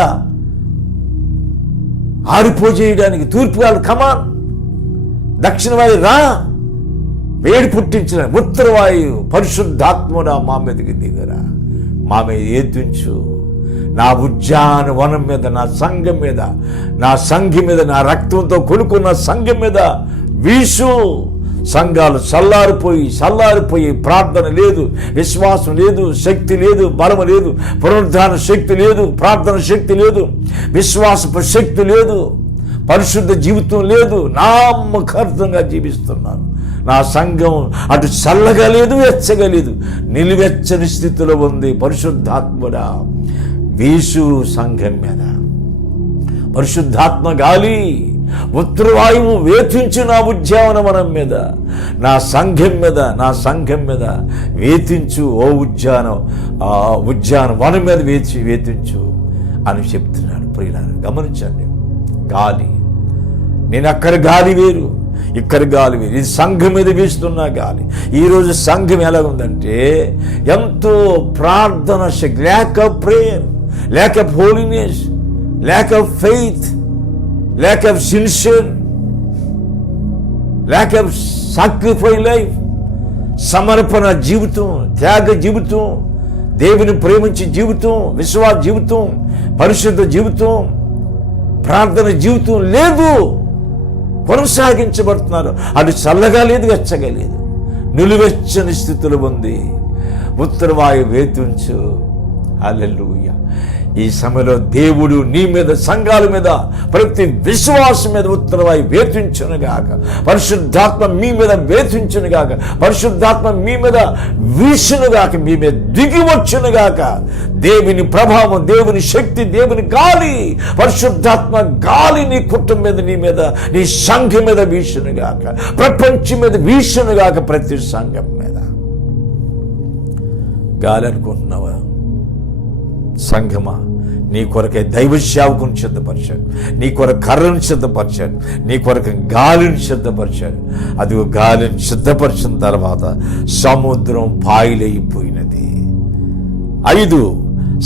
ఆరిపోజేయడానికి తూర్పు గాలి కమాన్. దక్షిణ వాయువు రా, వేడి పుట్టించిన. ఉత్తర వాయువు పరిశుద్ధాత్ముడా మా మీదకి దిగరా, మా మీద ఏతుంచు. నా ఉద్యానవనం మీద, నా సంఘం మీద, నా సంఘి మీద, నా రక్తంతో కొనుక్కున్న సంఘం మీద వీసు. సంఘాలు చల్లారిపోయి ప్రార్థన లేదు, విశ్వాసం లేదు, శక్తి లేదు, బలము లేదు, పునరుద్ధాన శక్తి లేదు, ప్రార్థన శక్తి లేదు, విశ్వాసపు శక్తి లేదు, పరిశుద్ధ జీవితం లేదు. నామకార్థంగా జీవిస్తున్నాను. నా సంఘం అటు చల్లగా లేదు, వెచ్చగా లేదు, నిలువెచ్చని స్థితిలో ఉంది. పరిశుద్ధాత్ముడా వీసు సంఘం మీద. పరిశుద్ధాత్మ గాలి, ఉత్తరవాయువు వేధించు నా ఉద్యానవనం మీద, నా సంఘం మీద వేధించు. ఓ ఉద్యానవనం మీద వేధించు అని చెప్తున్నాడు. ప్రియులారా గమనించండి, గాలి. నేను అక్కడ గాలి వేరు, ఇక్కడ గాలి వేరు. ఇది సంఘం మీద వీస్తున్న గాలి. ఈరోజు సంఘం ఎలా ఉందంటే ఎంతో ప్రార్థన శక్తి, lack of prayer, lack of holiness, lack of faith, lack of sincere, lack of sacrifice life. సమర్పణ జీవితం, త్యాగ జీవితం, దేవుని ప్రేమించే జీవితం, విశ్వాస జీవితం, పరిశుద్ధ జీవితం, ప్రార్థన జీవితం లేదు. కొనసాగించబడుతున్నారు. అది చల్లగా లేదు, వెచ్చగా లేదు, నిలువెచ్చని స్థితిలో ఉంది. ఉత్తరవాయువు వేతుంచు. హల్లెలూయా. ఈ సమయంలో దేవుడు నీ మీద, సంఘాల మీద, ప్రతి విశ్వాసం మీద ఉత్తరవాయువు వేధించునుగాక. పరిశుద్ధాత్మ మీ మీద వేధించునుగాక. పరిశుద్ధాత్మ మీ మీద వీసునుగాక, మీ మీద దిగి వచ్చునుగాక. దేవుని ప్రభావం, దేవుని శక్తి, దేవుని గాలి, పరిశుద్ధాత్మ గాలి నీ కుటుంబం మీద, నీ మీద, నీ సంఘం మీద వీసునుగాక. ప్రపంచం మీద వీసునుగాక. ప్రతి సంఘం మీద గాలి అనుకుంటున్నావా? సంఘమా, నీ కొరకే దైవ సేవకుని సిద్ధపరిచాడు, నీ కొరకు కర్రను సిద్ధపరిచాడు, నీ కొరకు గాలిని సిద్ధపరిచాడు. అది గాలిని సిద్ధపరిచిన తర్వాత సముద్రం పాయలైపోయినది. 5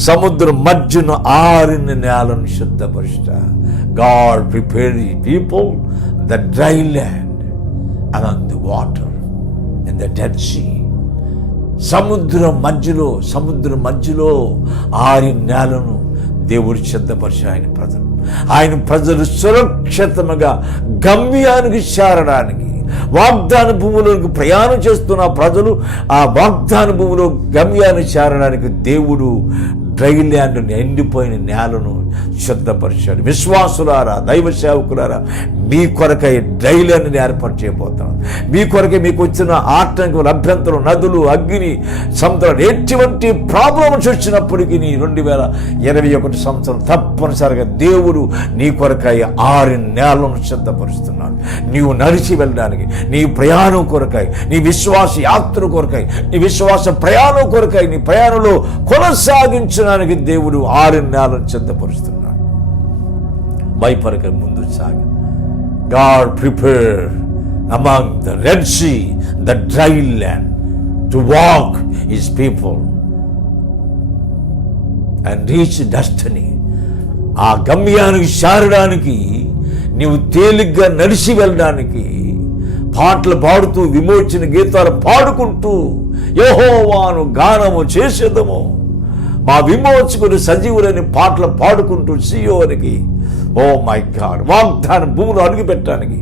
సముద్రం మధ్యన ఆరిన నేలను సిద్ధపరిచ. God prepared the people the dry land among the water in the Dead Sea. సముద్రం మధ్యలో ఆరి నేలను దేవుడు సిద్ధపరిచి ఆయన ప్రజలు సురక్షితంగా గమ్యానికి చేరడానికి, వాగ్దాన భూములకు ప్రయాణం చేస్తున్న ప్రజలు ఆ వాగ్దాన భూమిలో గమ్యాన్ని చేరడానికి దేవుడు డ్రై ల్యాండ్, ఎండిపోయిన నేలను సిద్ధపరిచాడు. విశ్వాసులారా, దైవ సేవకులారా, మీ కొరకై డ్రై ల్యాండ్ని ఏర్పాటు చేయబోతున్నాను. మీ కొరకై మీకు వచ్చిన ఆటంకం, అభ్యంతరం, నదులు, అగ్ని, సముద్రాలు, ఎటువంటి ప్రాబ్లమ్స్ వచ్చినప్పటికీ 2021 సంవత్సరం తప్పనిసరిగా దేవుడు నీ కొరకై 6 నేలను సిద్ధపరుస్తున్నాడు. నీవు నడిచి వెళ్ళడానికి, నీ ప్రయాణం కొరకై, నీ విశ్వాస యాత్ర కొరకై, నీ విశ్వాస ప్రయాణం కొరకై, నీ ప్రయాణంలో కొనసాగించిన దర్శనానికి దేవుడు 6 నేలను సిద్ధపరుస్తున్నాడు. భయపడక ముందు సాగి. God prepared among the Red Sea, the dry land, to walk his people and reach destiny. ఆ గమ్యానికి చేరడానికి, నీవు తేలిగ్గా నడిచి వెళ్ళడానికి పాటలు పాడుతూ, విమోచన గీతాలు పాడుకుంటూ యెహోవాను గానము చేసేదము, మా విమోచకుడు సజీవులని పాటలు పాడుకుంటూ సియోనికి, ఓ మై గాడ్, వాగ్దాన భూములు అడుగుపెట్టడానికి,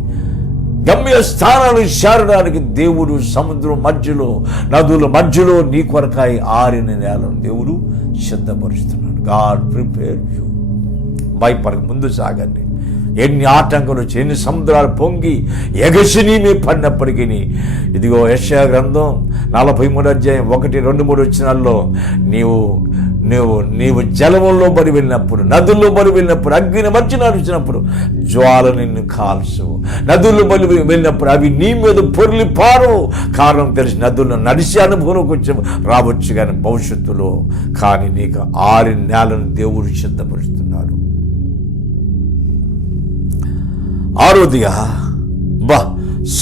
గమ్య స్థానాలు చేరడానికి దేవుడు సముద్రం మధ్యలో, నదుల మధ్యలో నీ కొరకాయ ఆరిన నేలను దేవుడు సిద్ధపరుస్తున్నాడు. God prepare you. భయపడక ముందు సాగండి. ఎన్ని ఆటంకాలు వచ్చి, ఎన్ని సముద్రాలు పొంగి ఎగసిని మీ పడినప్పటికీ, ఇదిగో యెషయా గ్రంథం 43 అధ్యాయం 1, 2, 3 వచనాల్లో నీవు జలముల్లో పడి వెళ్ళినప్పుడు, నదుల్లో పడి వెళ్ళినప్పుడు, అగ్ని మధ్య నడిచినప్పుడు జ్వాల నిన్ను కాల్చు. నదుల్లో పడి వెళ్ళినప్పుడు అవి నీ మీద పొర్లి పారు. కారణం తెలిసి నదుల్లో నడిచి అనుభవంలోకి వచ్చి రావచ్చు కానీ భవిష్యత్తులో. కానీ నీకు 6 నేలను దేవుడు సిద్ధపరుస్తున్నాడు. 6వదిగా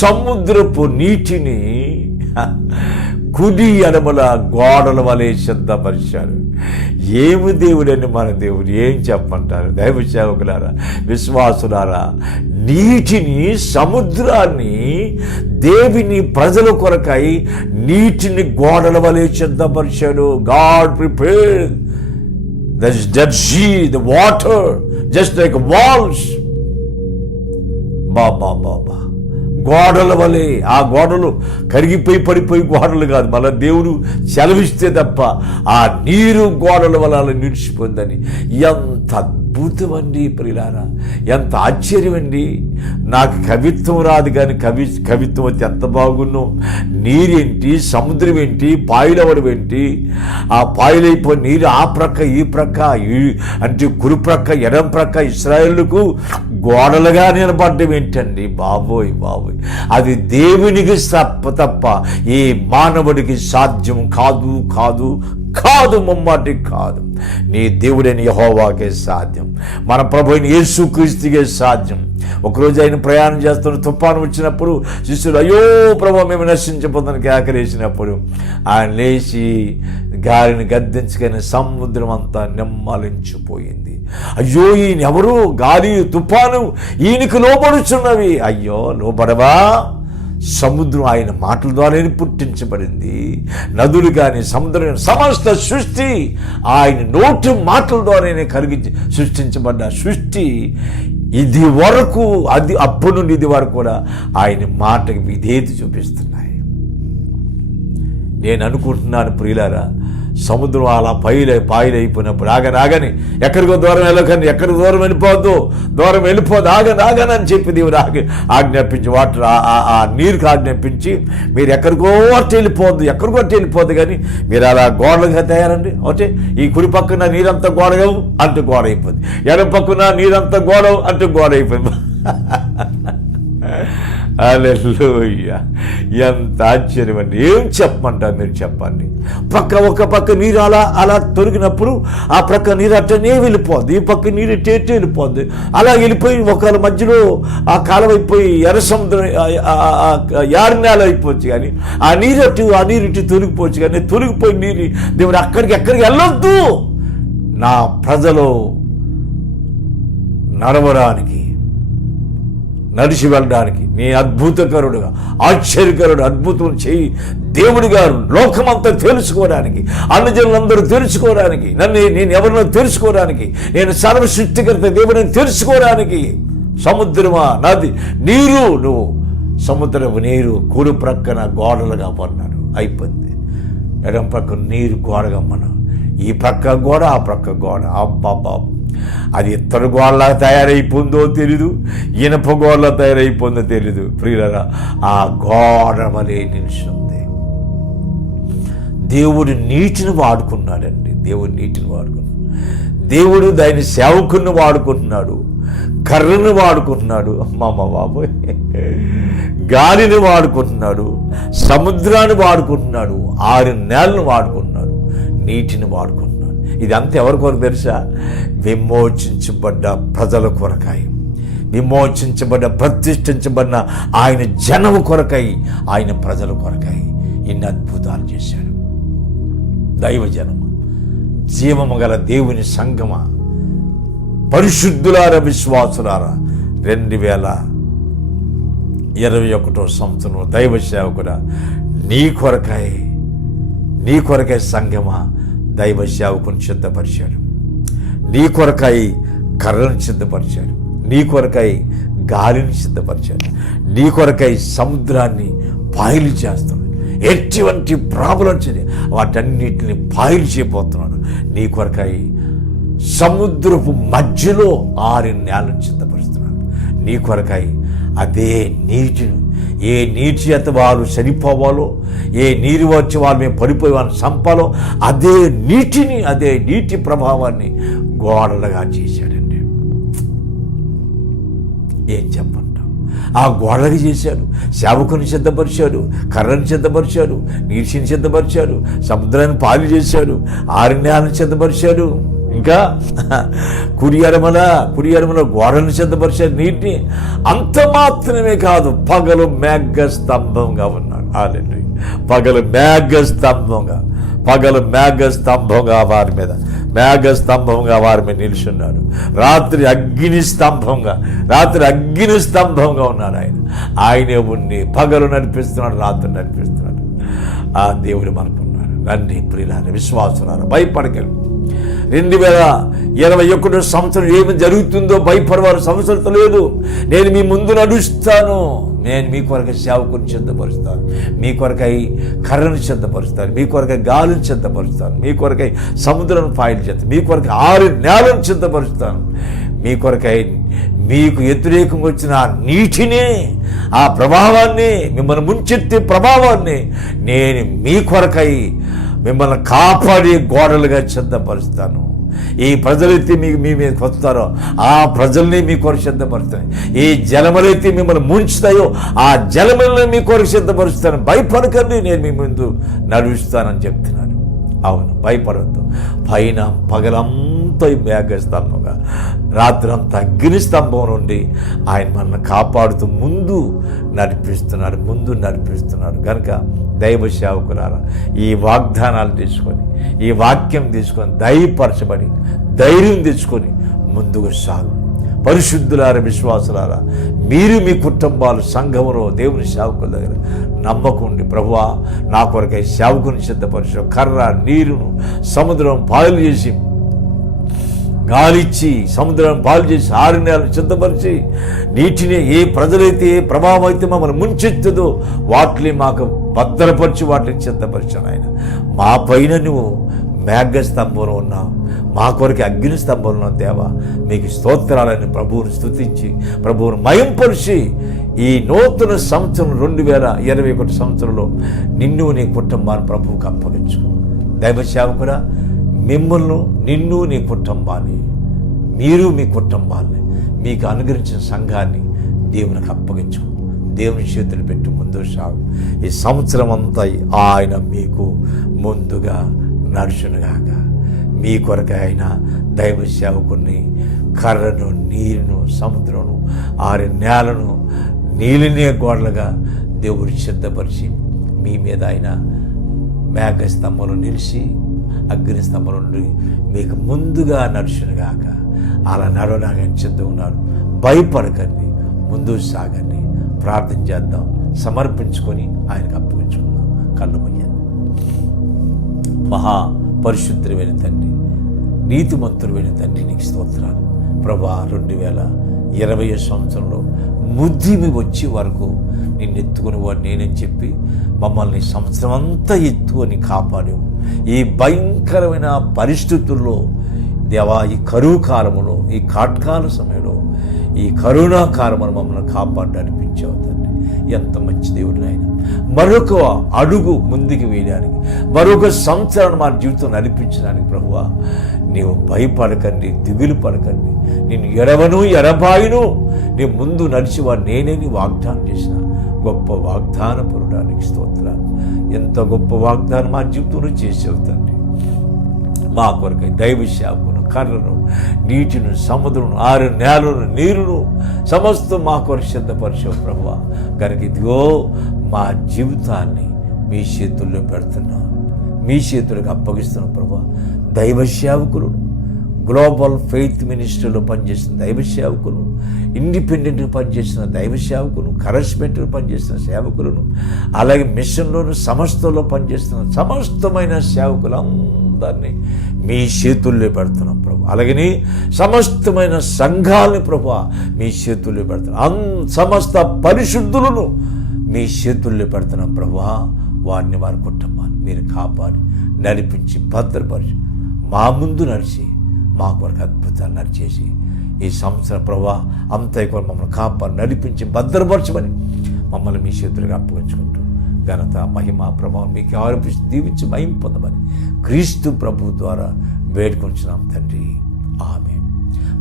సముద్రపు నీటిని కుడి ఎడమల గోడల వలె సిద్ధపరిచారు. ఏమి దేవుడని మన దేవుడు ఏం చెప్పంటారు? దైవ సేవకులారా, విశ్వాసులారా, నీటిని, సముద్రాన్ని దేవుని ప్రజల కొరకై నీటిని గోడల వలె సిద్ధపరిచాడు. God prepared the Dead Sea, the water, just like walls. బాబా గోడల వలె. ఆ గోడలు కరిగిపోయి పడిపోయి గోడలు కాదు, మళ్ళీ దేవుడు సెలవిస్తే తప్ప ఆ నీరు గోడల వల్ల నిలిచిపోయిందని. ఎంత అద్భుతం అండి ప్రియులారా, ఎంత ఆశ్చర్యం అండి. నాకు కవిత్వం రాదు కానీ కవిత్వం అయితే ఎంత బాగున్నో. నీరేంటి, సముద్రం ఏంటి, పాయలవడం ఏంటి, ఆ పాయలైపోయిన నీరు ఆ ప్రక్క ఈ ప్రక్క, అంటే కుడి ప్రక్క ఎడం ప్రక్క ఇశ్రాయేలుకు గోడలుగా నిలబడ్డం ఏంటండి బాబోయ్ బాబోయ్. అది దేవునికి తప్ప ఏ మానవుడికి సాధ్యం కాదు కాదు కాదు, ముమ్మాటి కాదు. నీ దేవుడైన యెహోవాకే సాధ్యం, మన ప్రభు అయిన యేసుక్రీస్తుకే సాధ్యం. ఒకరోజు ఆయన ప్రయాణం చేస్తున్న తుఫాను వచ్చినప్పుడు శిష్యులు, అయ్యో ప్రభు మేము నశించిపోతానికి ఆకలేసినప్పుడు ఆయన లేచి గాలిని గద్దించుకొని సముద్రం అంతా నిమ్మలించిపోయింది. అయ్యో ఈయన ఎవరు, గాలి తుఫాను ఈయనకు లోబడుచున్నవి. అయ్యో లోబడవా? సముద్రం ఆయన మాటల ద్వారానే పుట్టించబడింది. నదులు కానీ సముద్రం, సమస్త సృష్టి ఆయన నోటి మాటల ద్వారానే సృష్టించబడ్డ సృష్టి. ఇది వరకు అప్పటి నుండి ఇది వరకు కూడా ఆయన మాటకి విధేయత చూపిస్తున్నాయి. నేను అనుకుంటున్నాను ప్రియులారా, సముద్రం అలా పాయలైపోయినప్పుడు ఆగని ఎక్కడికో దూరం వెళ్ళకండి, ఎక్కడికి దూరం వెళ్ళిపోవద్దు, దూరం వెళ్ళిపోదు, ఆగని అని చెప్పి దేవుడు ఆజ్ఞాపించి వాటర్ ఆ నీరుకి ఆజ్ఞాపించి మీరు ఎక్కడికో వెళ్ళిపోద్దు కానీ మీరు అలా గోడలుగా తయారండి. ఓకే, ఈ కుడి పక్కన నీరంతా గోడగవు అంటే గోడ అయిపోద్ది, ఎడం పక్కన నీరంతా గోడవు అంటే గోడ అయిపోయింది. హల్లెలూయా! ఎంత ఆశ్చర్యం అండి. ఏం చెప్పమంటారు మీరు చెప్పండి. ఒక పక్క నీరు అలా తొలగినప్పుడు ఆ ప్రక్క నీరు అట్టనే వెళ్ళిపోద్ది, ఈ పక్క నీరు ఎట్టే వెళ్ళిపోద్ది. అలా వెళ్ళిపోయి ఒకళ్ళ మధ్యలో ఆ కాలం అయిపోయి ఎర్ర సముద్రం యారి నేల అయిపోవచ్చు. కానీ ఆ నీరు ఇటు తొలగిపోవచ్చు. కానీ తొలగిపోయి నీరు దేవుడు ఎక్కడికి వెళ్ళొద్దు. నా ప్రజలు నడవడానికి, నడిచి వెళ్ళడానికి నీ అద్భుతకరుడుగా, ఆశ్చర్యకరుడు, అద్భుతం చేయి దేవుడు గారు లోకమంతా తెలుసుకోవడానికి, అన్నజనులందరూ తెలుసుకోవడానికి, నేను ఎవరినో తెలుసుకోవడానికి, నేను సర్వ సృష్టికర్త దేవుడిని తెలుసుకోవడానికి. సముద్రమా, నది నీరు, నువ్వు సముద్రపు నీరు కుడి ప్రక్కన గోడలుగా పడినాడు, అయిపోయింది. ఎడం ప్రక్క నీరు గోడగా మనం, ఈ ప్రక్క గోడ ఆ ప్రక్క గోడ. అబ్బాబా, అది ఇత్తడి గోడలా తయారైపోయిందో తెలీదు, ఇనప గోడలా తయారైపోయిందో తెలీదు. ప్రియులారా, ఆ గోడ వలె నిలిచింది. దేవుడు నీటిని వాడుకున్నాడండి. దేవుడు దాని సేవకుని వాడుకుంటున్నాడు, కర్రను వాడుకుంటున్నాడు, అమ్మమ్మ బాబోయ్, గాలిని వాడుకుంటున్నాడు, సముద్రాన్ని వాడుకుంటున్నాడు, 6 నేలను వాడుకుంటున్నాడు, నీటిని వాడుకుంటున్నాడు. ఇదంతా ఎవరి కొరకు తెలుసా? విమోచించబడ్డ ప్రజల కొరకాయి, విమోచించబడ్డ ప్రతిష్ఠించబడిన ఆయన జనము కొరకై, ఆయన ప్రజల కొరకై ఇన్ని అద్భుతాలు చేశాడు. దైవజనమ, జీవము గల దేవుని సంగమ, పరిశుద్ధులారా, విశ్వాసులారా, 2021 సంవత్సరం దైవ సేవకుడా, నీ కొరకై సంగమా దైవ సేవకుని సిద్ధపరిచాడు. నీ కొరకై కర్రను సిద్ధపరిచాడు, నీ కొరకై గాలిని సిద్ధపరిచాడు, నీ కొరకై సముద్రాన్ని పాయలు చేస్తున్నాడు. ఎటువంటి ప్రాబ్లం వాటన్నిటిని పాయలు చేయబోతున్నాడు. నీ కొరకై సముద్రపు మధ్యలో 6 నేలను సిద్ధపరుస్తున్నాడు. నీ కొరకై అదే నీటిని, ఏ నీటి చేత వాళ్ళు చనిపోవాలో, ఏ నీరు వచ్చి వాళ్ళు మేము పడిపోయి వాళ్ళని చంపాలో, అదే నీటి ప్రభావాన్ని గోడలుగా చేశాడండి. ఏం చెప్పంటాం? ఆ గోడలకి చేశాడు, సేవకుని సిద్ధపరిచాడు, కర్రని సిద్ధపరిచాడు, నీటిని సిద్ధపరిచాడు, సముద్రాన్ని పాలు చేశాడు, 6 నేలను సిద్ధపరిచాడు. ఇంకా కుడి ఎడమల గోడలను సిద్ధపరిచాడు, నీటిని. అంత మాత్రమే కాదు, పగలు మేఘ స్తంభంగా ఉన్నాడు. పగలు మేఘ స్తంభంగా వారి మీద నిలుచున్నాడు. రాత్రి అగ్ని స్తంభంగా ఉన్నాడు. ఆయనే ఉండి పగలు నడిపిస్తున్నాడు, రాత్రి నడిపిస్తున్నాడు. ఆ దేవుడు మనకున్నాడు. రండి ప్రియులారా, విశ్వాసులారా, భయపడగలరు. 2021 సంవత్సరం ఏమి జరుగుతుందో భయపడవాల్సిన అవసరం లేదు. నేను మీ ముందు నడుస్తాను. నేను మీ కొరకై సేవకుని సిద్ధపరుస్తాను, మీ కొరకై కర్రను సిద్ధపరుస్తాను, మీ కొరకై గాలిని సిద్ధపరుస్తాను, మీ కొరకై సముద్రం పాయలు చేస్తాను, మీ కొరకై 6 నేలను సిద్ధపరుస్తాను, మీ కొరకై మీకు వ్యతిరేకంగా వచ్చిన ఆ నీటిని, ఆ ప్రభావాన్ని, మిమ్మల్ని ముంచెత్తే ప్రభావాన్ని నేను మీ కొరకై మిమ్మల్ని కాపాడే గోడలుగా సిద్ధపరుస్తాను. ఈ ప్రజలైతే మీ మీదకి వస్తారో ఆ ప్రజల్ని మీ కొరకు సిద్ధపరుస్తాను. ఈ జలములైతే మిమ్మల్ని ముంచుతాయో ఆ జలములను మీ కొరకు సిద్ధపరుస్తాను. భయపడకండి, నేను మీ ముందు నడుస్తానని చెప్తున్నాను. అవును, భయపడవద్దు. పైన పగలంతా మేఘస్తంభంగా, రాత్రంతా అగ్ని స్తంభం నుండి ఆయన మనల్ని కాపాడుతూ ముందు నడిపిస్తున్నాడు. కనుక దైవ సేవకులారా, ఈ వాగ్దానాలు తీసుకొని, ఈ వాక్యం తీసుకొని ధైర్యపరచబడి ధైర్యం తెచ్చుకొని ముందుకు సాగు. పరిశుద్ధులారా, విశ్వాసులారా, మీరు మీ కుటుంబాలు సంఘములో దేవుని సేవకుల దగ్గర నమ్మకండి. ప్రభువా, నా కొరకై సేవకుని సిద్ధపరిచిన కర్ర, నీరును, సముద్రం పాలు చేసి, గాలిచ్చి సముద్రం పాలు చేసి 6 నేలను సిద్ధపరిచి, నీటిని ఏ ప్రజలైతే ఏ ప్రభావం అయితే మమ్మల్ని ముంచెత్తుదో వాటిని మాకు భద్రపరిచి వాటిని సిద్ధపరిచాను. ఆయన మా పైన నువ్వు మేఘస్తంభంలో ఉన్నావు, మా కొరకు అగ్ని స్తంభంలో ఉన్నావు. దేవా, మీకు స్తోత్రాలని ప్రభువుని స్తుతించి ప్రభువుని మయంపరిచి ఈ నూతన సంవత్సరం 2021 సంవత్సరంలో నిన్ను నీ కుటుంబాన్ని ప్రభువుకు అప్పగించు. దైవ సేవకుడా, నిన్ను నీ కుటుంబాన్ని, మీరు మీ కుటుంబాన్ని, మీకు అనుగ్రహించిన సంఘాన్ని దేవునికి అప్పగించుకో. దేవుని చేతులు పెట్టి ముందు సాగు. ఈ సంవత్సరం అంతా ఆయన మీకు ముందుగా నడుచునుగాక. మీ కొరకు ఆయన దైవ సేవకుని కర్రను, నీరును, సముద్రమును, 6 నేలను నీలినే గోడలుగా దేవుడు సిద్ధపరిచి మీ మీద ఆయన మేఘస్తంభంలో నిలిచి అగ్ని స్తంభం నుండి మీకు ముందుగా నడుచునుగాక. అలా నడవడానికి సిద్ధం ఉన్నారు. భయపడకండి, ముందుకు సాగండి. ప్రార్థన చేద్దాం, సమర్పించుకొని ఆయనకు అప్పగించుకుందాం. కళ్ళు మూయండి. మహా పరిశుద్ధుడైన తండ్రి, నీతిమంతుడైన తండ్రి, నీకు స్తోత్రాలు. ప్రభా, 2020 సంవత్సరంలో ముద్దిమి వచ్చే వరకు నిన్ను ఎత్తుకుని వాడు నేనని చెప్పి మమ్మల్ని సంవత్సరం అంతా ఎత్తుకొని కాపాడావు. ఈ భయంకరమైన పరిస్థితుల్లో దేవా, ఈ కరువు కాలంలో, ఈ కాట్కాల సమయంలో, ఈ కరోనా కాలంలో మమ్మల్ని కాపాడి నడిపించావు తండ్రి. ఎంత మంచి దేవుడు నాయన. మరొక అడుగు ముందుకు వేయడానికి, మరొక సంవత్సరాన్ని మా జీవితం నడిపించడానికి ప్రభువా, నీవు భయపడకండి, దిగులు పడకండి. నేను ఎడబాయును నీ ముందు నడిచేవాడు నేనే నీ వాగ్దానం చేసిన గొప్ప వాగ్దాన పరుడానికి స్తోత్రాలు. ఎంత గొప్ప వాగ్దానం మా జీవితంలో చేసావు తండ్రి. మా కొరకై దైవ సేవకును, కర్రను, నీటిని, సముద్రం, ఆరు నేలను, నీరును సమస్తం మా కొరకు సిద్ధపరిచావు ప్రభువా. కనుక ఇదిగో మా జీవితాన్ని మీ చేతుల్లో పెడుతున్నాం, మీ చేతులకు అప్పగిస్తున్నాం ప్రభువా. దైవ సేవకులను, గ్లోబల్ ఫెయిత్ మినిస్ట్రీలో పనిచేసిన దైవ సేవకులు, ఇండిపెండెంట్గా పనిచేసిన దైవ సేవకులు, కరెస్పెంట్లో పనిచేసిన సేవకులను, అలాగే మిషన్లోను సమస్తంలో పనిచేస్తున్న సమస్తమైన సేవకులందరినీ మీ చేతుల్లో పెడుతున్నాం ప్రభు. అలాగని సమస్తమైన సంఘాలని ప్రభు మీ చేతుల్లో పెడుతున్నాం. సమస్త పరిశుద్ధులను మీ చేతుల్లో పెడుతున్నాం ప్రభు. వారిని వారి కుటుంబాన్ని మీరు కాపాడి నడిపించి భద్రపరిచి మా ముందు నడిచి మా కొరకు అద్భుతాలు నడిచేసి ఈ సంవత్సరం ప్రభా అంతైకొని మమ్మల్ని కాపాడి నడిపించి భద్రపరచమని మమ్మల్ని మీ చేతులుగా అప్పగించుకుంటూ ఘనత, మహిమ, ప్రభావం మీకు ఆరోపిస్తూ దీవించి మహిమ పొందమని క్రీస్తు ప్రభు ద్వారా వేడుకొంచున్నాం తండ్రి. ఆమేన్.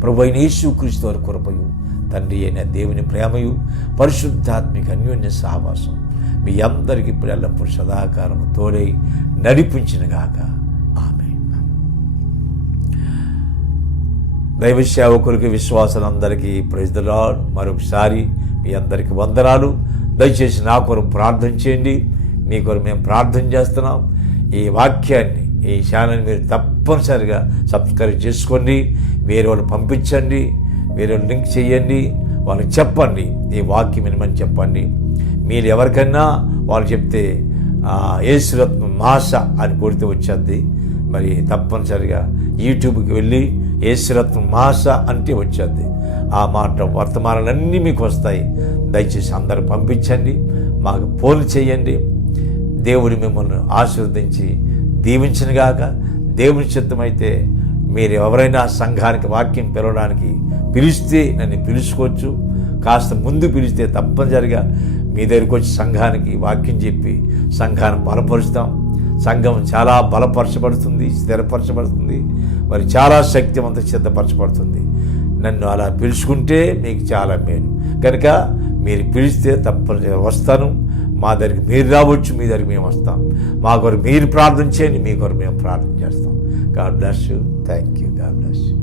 ప్రభు అయిన యేసు క్రీస్తు వారి కృపయు, తండ్రి అయిన దేవుని ప్రేమయు, పరిశుద్ధాత్మిక అన్యోన్య సహవాసం మీ అందరికీ ఇప్పుడు ఎల్లప్పుడూ సదాకాలం తోడై నడిపించినగాక. దైవ సేవకులకి, విశ్వాసులందరికీ ప్రైజ్ ది లార్డ్. మరొకసారి మీ అందరికీ వందనాలు. దయచేసి నా కొరకు ప్రార్థన చేయండి. మీ కొరకు మేము ప్రార్థన చేస్తున్నాం. ఈ వాక్యాన్ని, ఈ ఛానల్ మీరు తప్పనిసరిగా సబ్స్క్రైబ్ చేసుకోండి. వేరే వాళ్ళు పంపించండి, వేరే వాళ్ళు లింక్ చేయండి, వాళ్ళకి చెప్పండి, ఈ వాక్యం వినమని చెప్పండి. మీరు ఎవరికైనా వాళ్ళు చెప్తే యేసురత్నం మాస అని కొడితే వచ్చేది. మరి తప్పనిసరిగా యూట్యూబ్కి వెళ్ళి యేసురత్నం మాస అంటే వచ్చేది. ఆ మాట వర్తమానాలన్నీ మీకు వస్తాయి. దయచేసి అందరూ పంపించండి, మాకు ఫోన్ చేయండి. దేవుడు మిమ్మల్ని ఆశీర్వదించి దీవించినగాక. దేవుని చిత్తమైతే మీరు ఎవరైనా సంఘానికి వాక్యం పిలవడానికి పిలిస్తే నన్ను పిలుచుకోవచ్చు. కాస్త ముందు పిలిస్తే తప్పనిసరిగా మీ దగ్గరికి వచ్చి సంఘానికి వాక్యం చెప్పి సంఘాన్ని బలపరుస్తాం. సంఘం చాలా బలపరచబడుతుంది, స్థిరపరచబడుతుంది, మరి చాలా శక్తివంత సిద్ధపరచబడుతుంది. నన్ను అలా పిలుచుకుంటే మీకు చాలా మేలు. కనుక మీరు పిలిస్తే తప్పనిసరిగా వస్తాను. మా దగ్గరికి మీరు రావచ్చు, మీ దగ్గరికి మేము వస్తాం. మా కొరకు మీరు ప్రార్థన చేయండి, మీ కొరకు మేము ప్రార్థన చేస్తాం. God bless you. Thank you. God bless you.